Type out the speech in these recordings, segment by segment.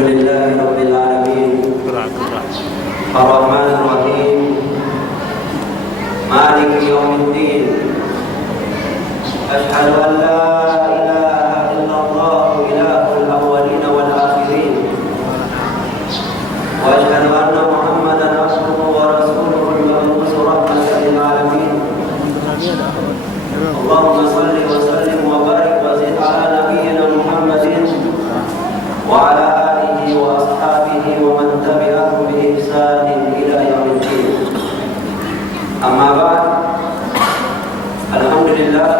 Alhamdulillahi Rabbil Alamin Ar-Rahmanir Rahim Maliki Yawmiddin Ashhadu an la ilaha illallah ilahul awwalin wal akhirin wa ashhadu anna Muhammadan abduhu wa rasuluhu al-mab'uts rahmatan lil alamin Allahumma salli wa sallim wa barik wa zid ala nabiyyina Muhammadin wa ala alihi wa ashabihi wa man tabi'ahum bi ihsanin ila yaumiddin. Amma ba'd. Alhamdulillah,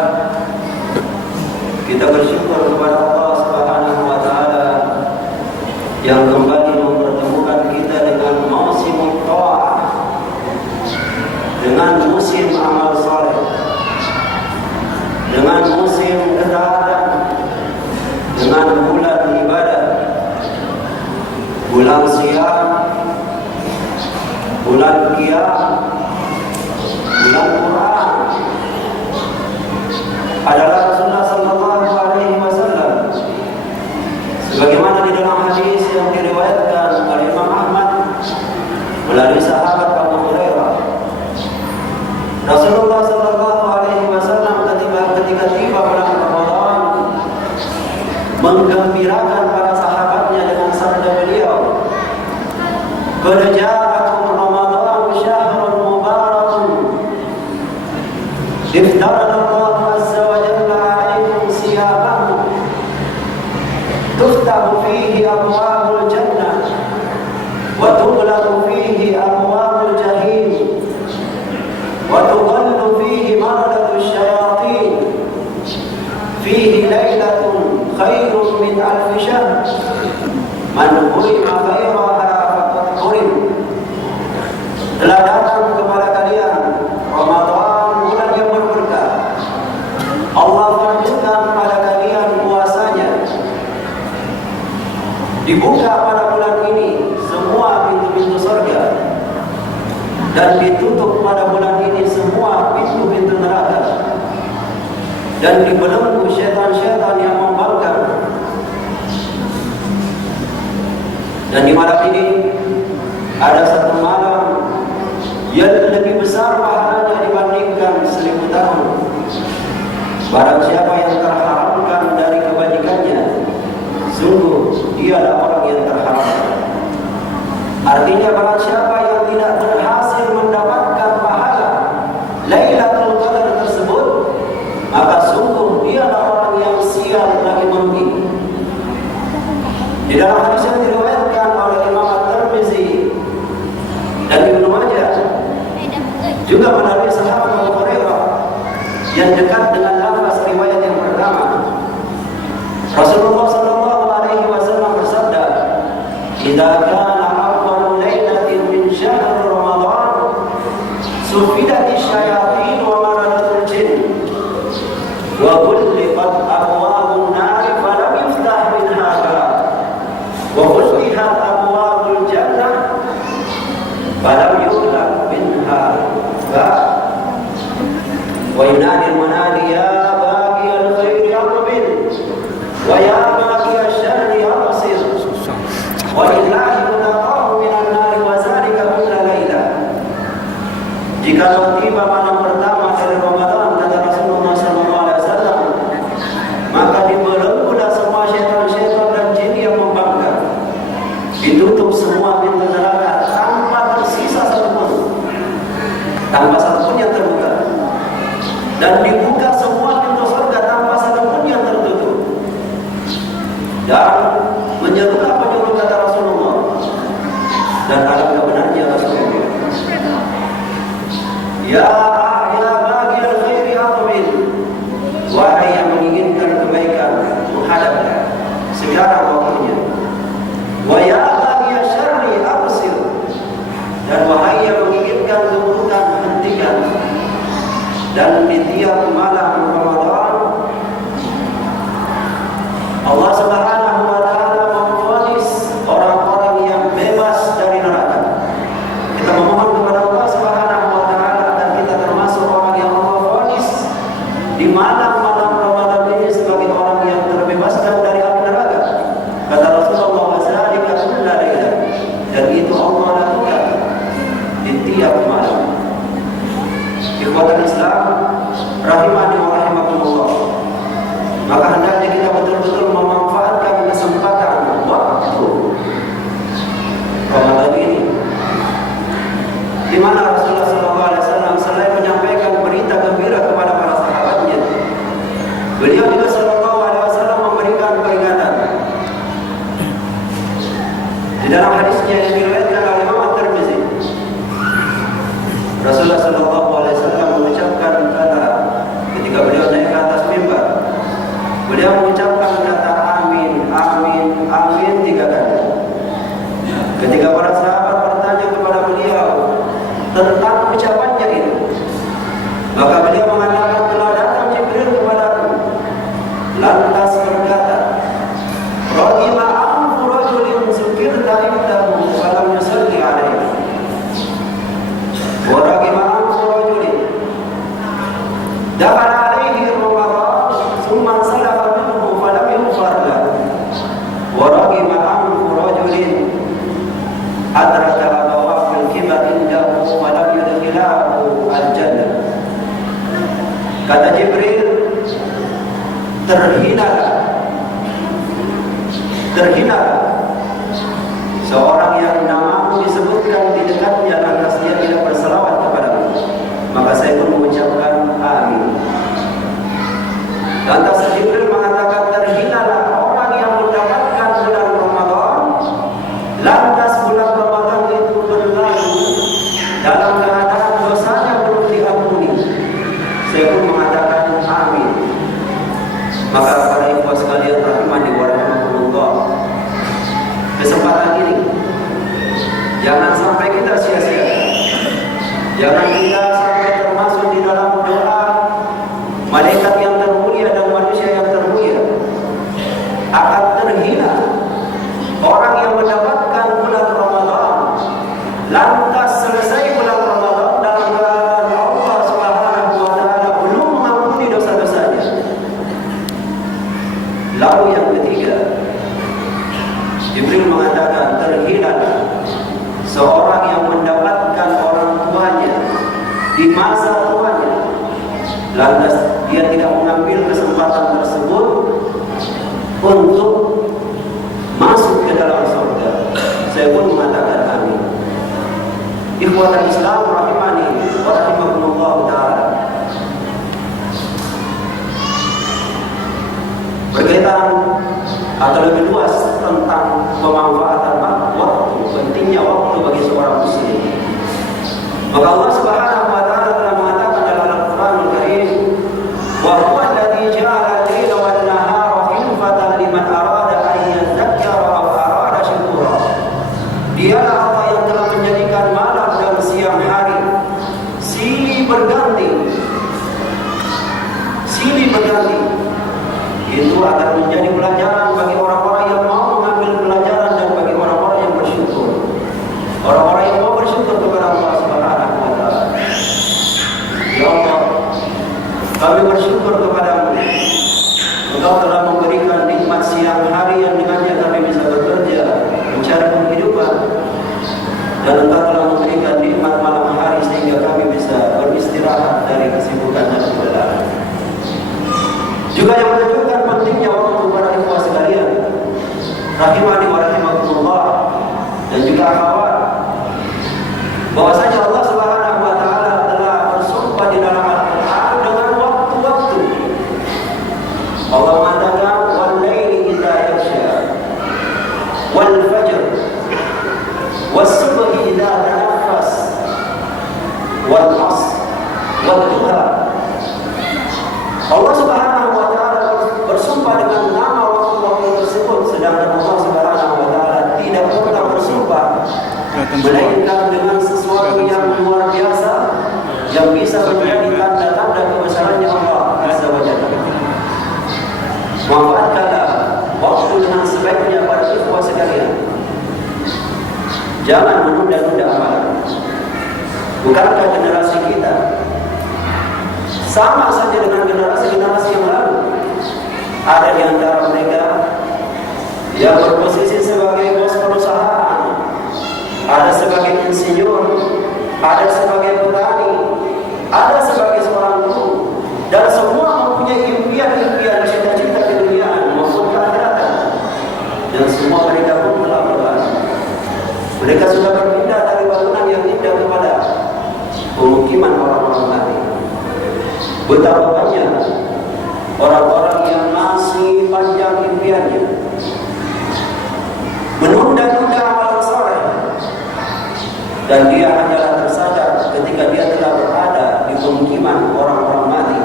kita bersyukur kepada Allah Subhanahu wa taala yang kembali mempertemukan kita dengan musim ta'ah, dengan musim amal saleh, dengan musim ketaatan, dengan bulan ibadah, bulan siam, bulan qiyam, bulan Quran. Adalah Rasulullah sallallahu alaihi wasallam sebagaimana di dalam hadis yang diriwayatkan oleh Imam Ahmad melalui sahabat Abu Hurairah. Rasulullah sallallahu alaihi wasallam ketika tiba bulan Ramadan menggembirakan para sahabatnya dengan sabda beliau, "Qad ja'akum Ramadan syahrun mubarakun iftaradallahu azza wa jalla 'alaikum siyamahu tuftahu fihi abwabul jannah wa tughlaqu fihi abwabul jahim wa tughallu fihi maradatu syayatin fihi lailatun khairun min alfi syahr man hurima khairaha faqad hurim." Telah datang kepada kalian Ramadan, bulan yang berberkah. Allah fardukan pada kalian puasanya. Dibuka pada bulan ini semua pintu-pintu surga dan ditutup pada bulan ini semua pintu-pintu neraka, dan dibelenggu syaitan-syaitan yang membangkang. Dan di malam ini ada satu malam yang lebih besar pahalanya dibandingkan 1000 tahun. Barang siapa yang terharamkan dari kebajikannya, sungguh dia adalah orang yang terharamkan. Artinya barang siapa yang tidak berhasil mendapatkan pahala Lailatul Qadar tersebut, maka sungguh dia adalah orang yang sial lagi merugi. Di dalam hadis yang diriwayatkan oleh Imam At-Tirmizi dan Ibnu Majah, juga melalui sahabat Abu Hurairah yang dekat dengan lafaz riwayat yang pertama, Rasulullah sallallahu alaihi wasallam bersabda, "Idza kana awwalu lailatin min syahr Ramadan, sufidatish syayatin wa maradatul jinn, wa ghulqat abwabun nar falam yuftah minha bab, wa futihat abwabul jannah falam yughlaq minha bab, wa yunadi al-munadi ya baqi al-khairi aqbil wa ya baqi asy-syarri absir wa lillahi mutaqahu minan nar wa zalika kulla laila." Jika tiba malam pertama dari Ramadan, kata Rasulullah SAW, maka dibelenggulah semua syaitan-syaitan dan jin yang membangkang, ditutup semua pintu neraka tanpa tersisa satupun, tanpa satupun yang terbuka, dan dibuka semua pintu surga tanpa satupun yang tertutup. Dan menyerukan penyuruh kata Rasulullah, dan alangkah benarnya Rasulullah, "Ya bagi al-khairi aqbil," wahai yang menginginkan kebaikan, menghadaplah sekarang waktunya. "Wa ya bagi asy-syarri absir," dan wahai yang menginginkan keburukan, hentikan. Dan di tiap malam Ramadan, Allah Subhanahu wa taala memvonis orang-orang yang bebas dari neraka. Kita memohon kepada Allah Subhanahu wa taala agar kita termasuk orang yang Allah vonis di malam-malam Ramadan ini sebagai orang yang terbebaskan dari api neraka. Kata Rasulullah sallallahu alaihi wasallam, terhina seorang yang namamu disebutkan di dekatnya lantas dia tidak berselawat kepadamu, maka saya pun mengucapkan amin. Lantas Jibril mengatakan, terhinalah orang yang mendapatkan bulan Ramadan lantas bulan Ramadan itu berlalu dalam keadaan dosanya belum diampuni. Saya pun mengatakan amin. Maka para ikhwah sekalian rahimani wa rahimakumullah, kesempatan ini jangan sampai kita sia-sia. Jangan kita sampai termasuk di dalam doa malaikat yang termulia dan manusia yang termulia. Akan terhina orang yang mendapatkan bulan Ramadan lantas selesai bulan Ramadan dalam keadaan Allah Subhanahu wa taala belum mengampuni dosa-dosanya. Lalu yang ketiga, Jibril mengatakan, terhina seorang yang mendapatkan orang tuanya di masa tuanya lantas dia tidak mengambil kesempatan tersebut untuk masuk ke dalam surga. Saya pun mengatakan amin. Ikhwatul Islam rahimani wa rahimakumullah taala. Berkaitan atau lebih luas tentang pemanfaatan waktu, pentingnya waktu bagi seorang muslim. Maka Allah Subhanahu wa taala telah mengatakan dalam Al-Qur'anul Karim, wa huwa alladzi ja'ala al-laila wan-nahara khilfatan liman arada an yadhakkara aw arada syukura. Dialah Allah yang telah menjadikan malam dan siang hari silih berganti. Itu akan menjadi pelajaran bagi orang-orang yang mau mengambil pelajaran dan bagi orang-orang yang bersyukur. Orang-orang yang mau bersyukur kepada Allah Subhanahu wa taala. Ya Allah, kami bersyukur kepadamu. Engkau telah memberikan nikmat siang hari yang dengannya kami bisa bekerja, mencari penghidupan. Dan Engkau telah memberikan nikmat malam hari sehingga kami bisa beristirahat dari kesibukan dan kelelahan. Juga yang menunjukkan pentingnya waktu para ikhwah sekalian rahimani wa rahimakumullah dan juga akhwat, bahwasanya Allah Subhanahu wa taala telah bersumpah di dalam Al-Qur'an dengan waktu-waktu. Allah mengatakan wal laili idza yaghsha wal fajr was subhi idza tanaffas wal 'asr wal duha. Allah Subhanahu wa taala bersumpah dengan nama waktu-waktu tersebut, sedangkan Allah Subhanahu wa taala tidak pernah bersumpah melainkan dengan sesuatu yang luar biasa yang bisa menjadi tanda-tanda kebesarannya Allah Azza wa Jalla. Manfaatkanlah waktu dengan sebaiknya para ikhwah sekalian. Jangan menunda-nunda amalan. Bukankah generasi kita sama saja dengan generasi-generasi yang lalu? Ada di antara mereka yang berposisi sebagai bos perusahaan, ada sebagai insinyur, ada sebagai petani, ada sebagai seorang guru, dan semua mempunyai impian-impian cita-cita keduniaan maupun keakhiratan. Dan semua mereka pun telah berlari. Mereka sudah berpindah dari bangunan yang indah kepada pemukiman orang-orang mati. Betapa banyak orang-orang yang masih panjang impiannya, menunda-nunda amalan soleh, dan dia adalah tersadar ketika dia telah berada di pemukiman orang-orang mati.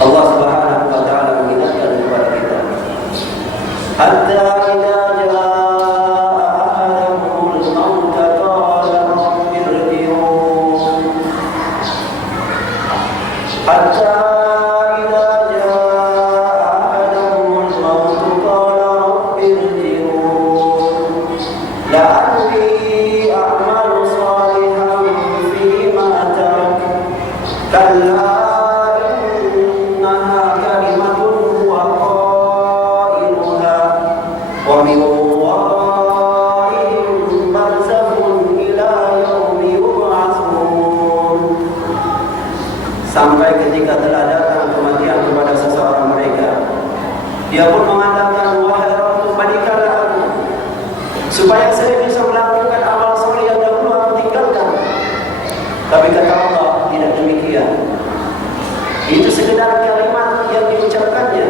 Allah Subhanahu wa taala mengingatkan kepada kita, hatta idza jaa ahadahumul maut qala rabbi irji'un. Hatta sampai ketika telah datang kematian kepada seseorang mereka, dia pun mengatakan, wahai Rabbku, supaya saya bisa melakukan amal soleh yang dahulu aku tinggalkan. Tapi kata Allah, tidak demikian. Itu sekedar kalimat yang diucapkannya.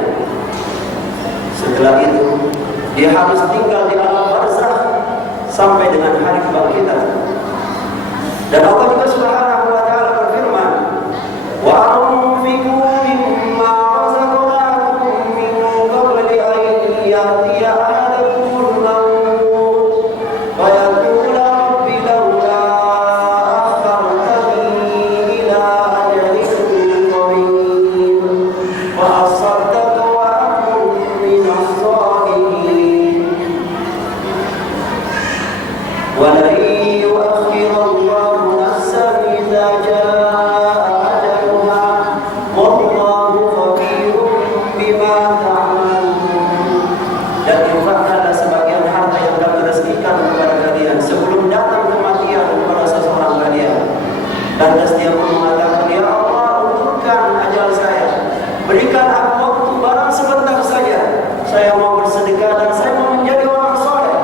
Setelah itu, dia harus tinggal di alam barzakh sampai dengan hari kebangkitan. Dan Allah juga Subhanahu wa taala berfirman, "Wa anfiqu mimma razaqnakum min qabli an ya'tiya ahadakumul maut wa yaqula rabbi lawla akhartani ila ajalin qarib wa asaddaqtu wa akun minas shalihin wa la yu'akhiru Allahu nafsan idza jaa ajaluha wallahu khabirun bima ta'malun." Dan infakkanlah sebagian harta yang kami rezekikan kepada kalian sebelum datang kematian kepada seseorang kalian. Lantas dia pun mengatakan, "Ya Allah, untukkan ajal saya, berikan aku waktu barang sebentar saja. Saya mau bersedekah dan saya mau menjadi orang soleh."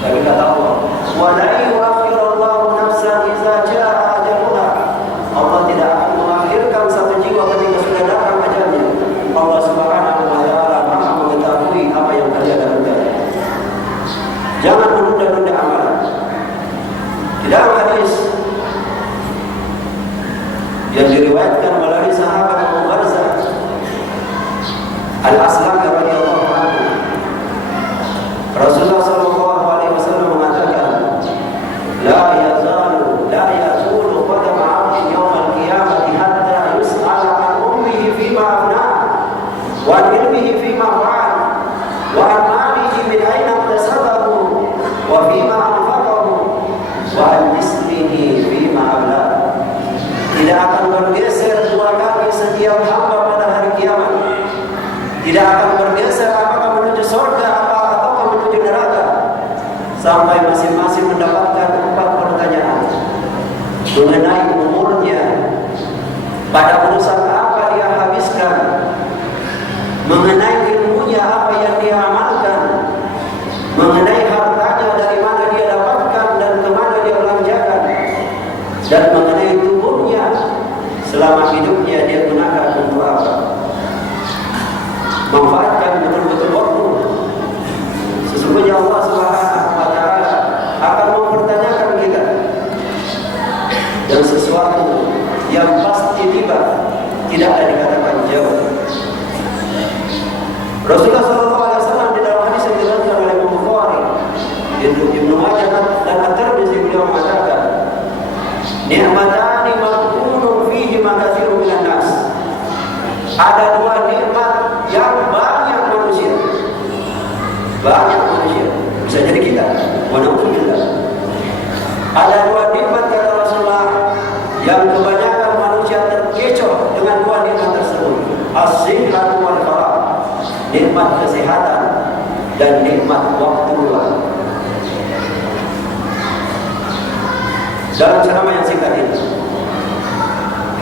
Tapi kata Allah, "Wa la yu'akhiru Allahu nafsan idza jaa ajaluha." Allah tidak akan mengakhirkan satu jiwa ketika sudah datang ajalnya. Allah Subhanahu wa taala Maha mengetahui apa yang kalian lakukan. Jangan menunda-nunda amalan. Di dalam hadis yang diriwayatkan melalui sahabat Abu Barzah Al-Aslami radhiyallahu anhu, Rasulullah sallallahu alaihi wasallam mengatakan, "La yazulu qadama 'abdin yawm al-qiyamati hatta yus'ala 'an ummihi fima afnaha wa 'an ilmihi fima fa'ala wa 'an malihi min ayna iktasabahu wa fima anfaqahu wa 'an jismihi fima ablaha." Tidak akan bergeser dua kaki setiap hamba pada hari kiamat. Tidak akan bergeser apakah menuju surga atau menuju neraka, sampai masing-masing mendapatkan 4 pertanyaan mengenai umurnya, pada urusan apa dia habiskan, mengenai ilmunya apa yang dia amalkan, mengenai hartanya dari mana dia dapatkan dan kemana dia belanjakan, dan mengenai tubuhnya selama hidupnya dia gunakan untuk apa. Manfaatkan betul-betul waktu. Sesungguhnya Allah Subhanahu wa taala akan mempertanyakan kita, dan sesuatu yang pasti tiba tidak ada dikatakan jauh. Rasulullah sallallahu alaihi wasallam di dalam hadis yang diriwayatkan oleh Imam Bukhari, Ibnu Majah dan At-Tirmidzi, beliau mengatakan, "Ni'matani maghbunun fihi makatsirun minan nas." Ada 2 nikmat yang banyak manusia bisa jadi kita. Ada 2 nikmat kata Rasulullah yang kebanyakan manusia terkecoh dengan 2 nikmat tersebut. As-sihhatu wal farah, nikmat kesehatan dan nikmat waktu luang. Dalam ceramah yang singkat ini,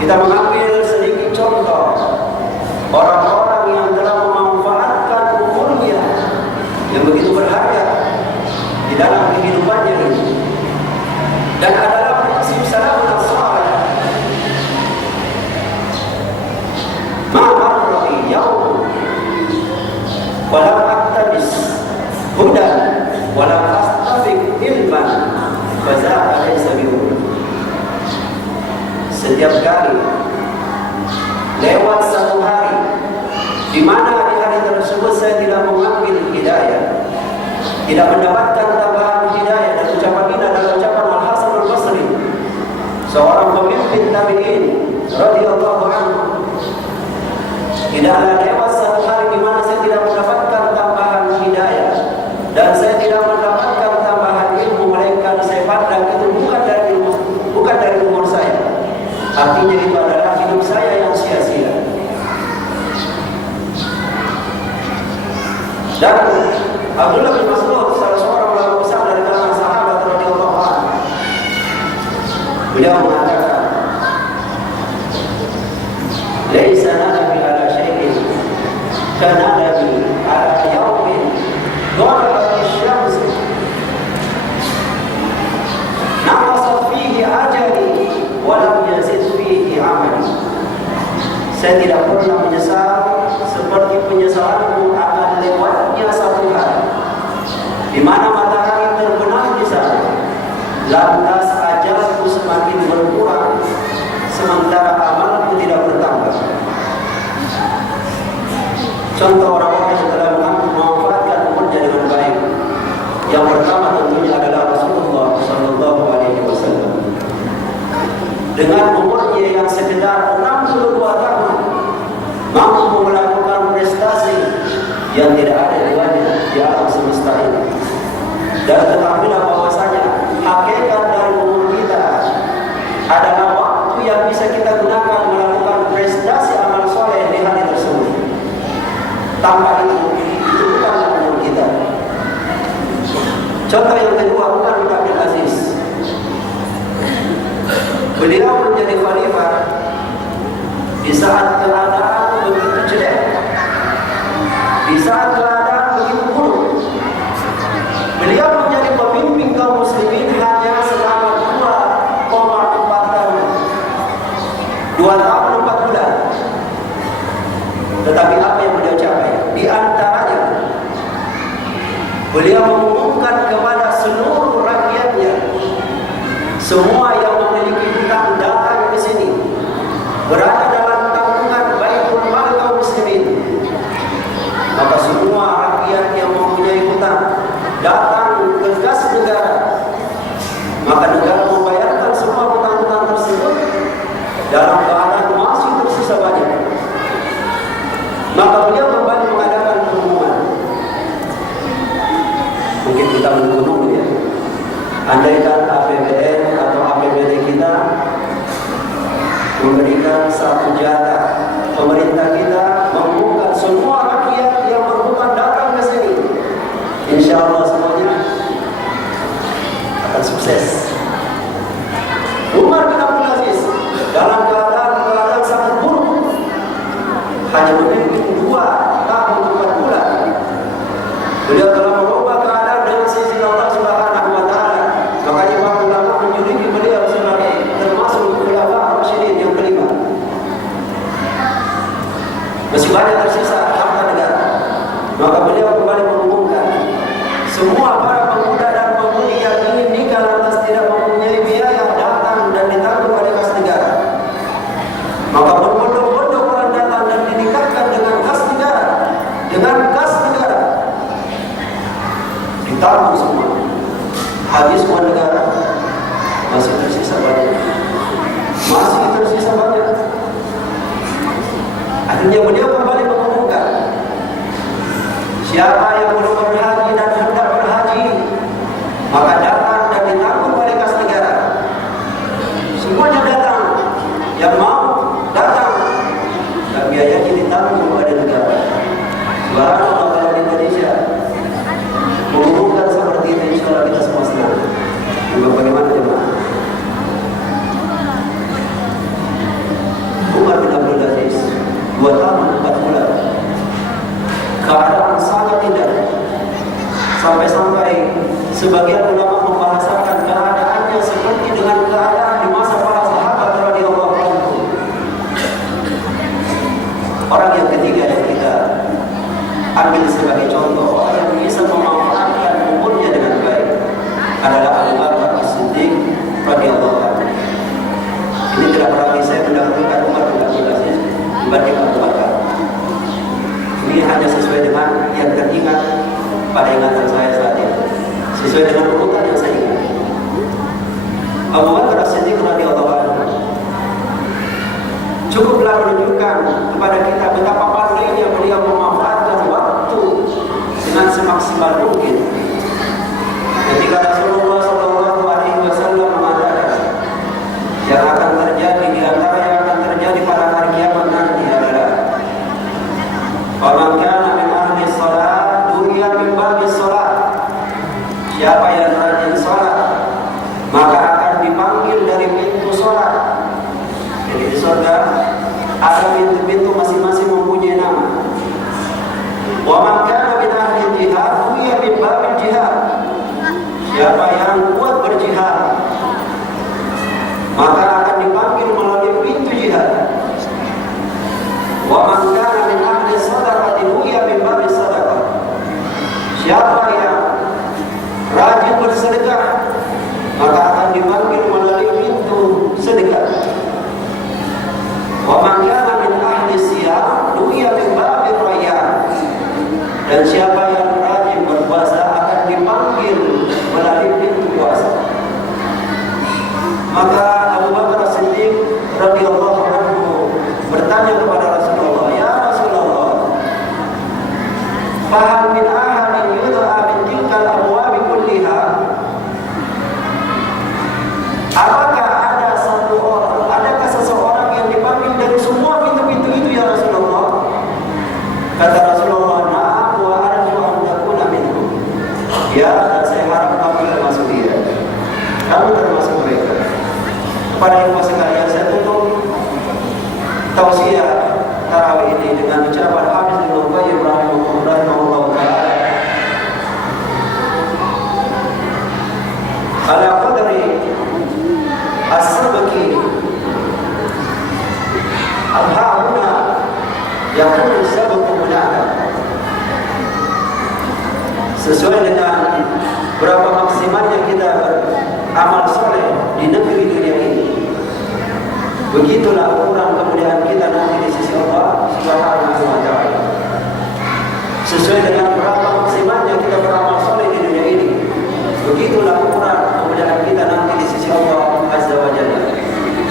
kita mengambil sedikit contoh orang-orang yang telah memanfaatkan umurnya yang begitu berharga di dalam kehidupannya ini, dan adalah prinsip salafun salih. Ma marra yawm wa lam aktabis hudan wa lam astafiq ilman fa za'a laysa bi'ud. Setiap kali lewat satu hari di mana di hari tersebut saya tidak mengambil hidayah, tidak mendapatkan tambahan hidayah, dan ucapan ini adalah ucapan Al-Hasan Al-Basri, seorang pemimpin tabi'in radhiyallahu anhu. Tidaklah lewat satu hari di mana saya tidak mendapatkan tambahan hidayah dan saya tidak mendapatkan tambahan ilmu, melainkan saya pandang itu bukan dari umur saya. Artinya itu adalah hidup saya yang sia-sia. Dan Abdullah bin Mas'ud, salah seorang ulama besar dari kalangan sahabat radhiyallahu anhu, beliau mengatakan, "Laisa nadabi ala syai'in kana nabi ala yawmin dhalalat asy-syams Saya tidak pernah menyesal seperti penyesalanku akan lewatnya satu hari di mana matahari terbenam di sana. Lantas ajalku semakin berkurang, sementara amalku tidak bertambah. Contoh orang-orang yang telah memanfaatkan umurnya dengan baik. Yang pertama tentunya adalah Rasulullah Sallallahu Alaihi Wasallam. Dengan umurnya yang sekedar 62 tahun, mampu melakukan prestasi yang tidak ada duanya di alam semesta ini. Dan ketahuilah bahwasanya hakikat dari umur kita adalah waktu yang bisa kita gunakan melakukan prestasi amal soleh di hari tersebut. Tanpa itu bukanlah umur kita. Contoh yang kedua, Umar bin Abdul Aziz. Beliau menjadi khalifah di saat keadaan begitu jelek, di saat keadaan begitu buruk. Beliau menjadi pemimpin kaum muslimin hanya selama 2,4 tahun, 2 tahun 4 bulan. Tetapi apa yang beliau capai? Di antaranya, beliau mengumumkan kepada seluruh rakyatnya, semua yang memiliki hutang datang ke sini, berada dalam tanggungan Baitul Mal kaum muslimin. Maka semua rakyat yang mempunyai hutang datang ke kas negara, maka negara membayarkan semua hutang-hutang tersebut dalam keadaan masih tersisa banyak. Maka beliau kembali mengadakan pengumuman. Mungkin kita menunggu ya. Andaikan APBN atau APBD kita memberikan satu jatah, pemerintah kita mengumumkan semua rakyat yang berhutang datang ke sini, insya Allah semuanya akan sukses. Umar bin Abdul Aziz dalam keadaan sangat buruk, hanya memiliki 2 tahun 4 bulan, beliau telah merubah keadaan dengan sisi Allah Subhanahu wa Ta'ala. Makanya para ulama menjuluki beliau sebagai termasuk khulafa Rasyidin yang kelima. Masih banyak tersisa harta negara, maka beliau kembali mengumumkan semua para pemuda dan pemudi yang ingin nikah lantas tidak mempunyai biaya datang dan ditanggung oleh kas negara, maka berbondong-bondong orang datang dan dinikahkan dengan kas negara, ditanggung semua. Habis uang negara, masih tersisa banyak. Akhirnya beliau kembali mengumumkan, siapa yang belum berhaji dan hendak berhaji, maka datang dan ditanggung oleh kas negara. Semuanya datang, yang mau datang, dan biayanya ditanggung oleh negara. Subhanallah, kalau di Indonesia mengumumkan seperti itu, insya Allah kita semua senang. Bagaimana jemaah? Umar bin Abdul Aziz 2 tahun 4 bulan, keadaan sangat indah, sampai-sampai sebagian ulama membahasakan keadaannya seperti dengan keadaan di masa para sahabat radhiyallahu anhum. Orang yang ketiga yang kita ambil sebagai contoh orang yang bisa memanfaatkan umurnya dengan baik adalah Abu Bakar As-Siddiq radhiyallahu anhu. Ini tidak berarti saya mendahulukan Umar bin Abdul Aziz dibanding Abu Bakar. Ini hanya sesuai dengan yang teringat pada ingatan saya saat ini, sesuai dengan urutan yang saya ingat. Abu Bakar As-Siddiq radhiyallahu anhu cukuplah menunjukkan kepada kita betapa pandainya beliau memanfaatkan waktu dengan semaksimal mungkin. Ketika Rasulullah Sallallahu Alaihi Wasallam mengatakan yang akan terjadi di antara yang akan terjadi pada hari kiamat nanti adalah "Faman kana min ahli shalah du'iya min babi shalah." Siapa yang rajin salat, maka akan dipanggil dari pintu salat. Jadi di surga ada pintu-pintu masing-masing mempunyai nama. Wa man kana min ahli jihad du'iya min babi jihad. Siapa yang kuat berjihad, maka akan dipanggil melalui pintu jihad. Siapa yang rajin berpuasa akan dipanggil melalui pintu puasa. Maka Abu Bakar As-Siddiq radhiyallahu anhu bertanya kepada Rasulullah, "Ya Rasulullah, fahal min ahadin yud'a min tilkal abwab kulliha?" Apakah ada satu orang, adakah seseorang yang dipanggil dari semua pintu-pintu itu ya Rasulullah? Kata Rasulullah, "Na'am wa arju an takuna minhum." Ya, dan saya harap kamu termasuk dia. Kamu termasuk mereka. Para ibu sekalian, saya tutup tausiah tarawih ini dengan ucapan Hafiz Ibnu Qayyim rahimahullah taala, ala qadri as-sabqi al-ha'una yakunu sabqu munada. Sesuai dengan berapa maksimalnya kita beramal soleh di negeri dunia ini, begitulah ukuran kemuliaan kita nanti di sisi Allah Subhanahu wa taala. Sesuai dengan berapa maksimalnya kita beramal soleh di dunia ini, begitulah ukuran kemuliaan kita nanti di sisi Allah Azza wa Jalla.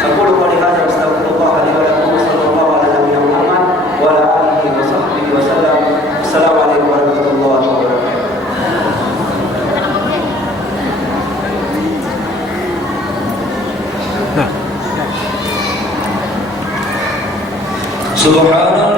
Aku qouli hadza wa astaghfirullah li wa lakum, sallallahu ala nabiyyina Muhammad wa ala alihi wa sahbihi wa sallam. Assalamualaikum warahmatullahi wabarakatuh. Subhanallah.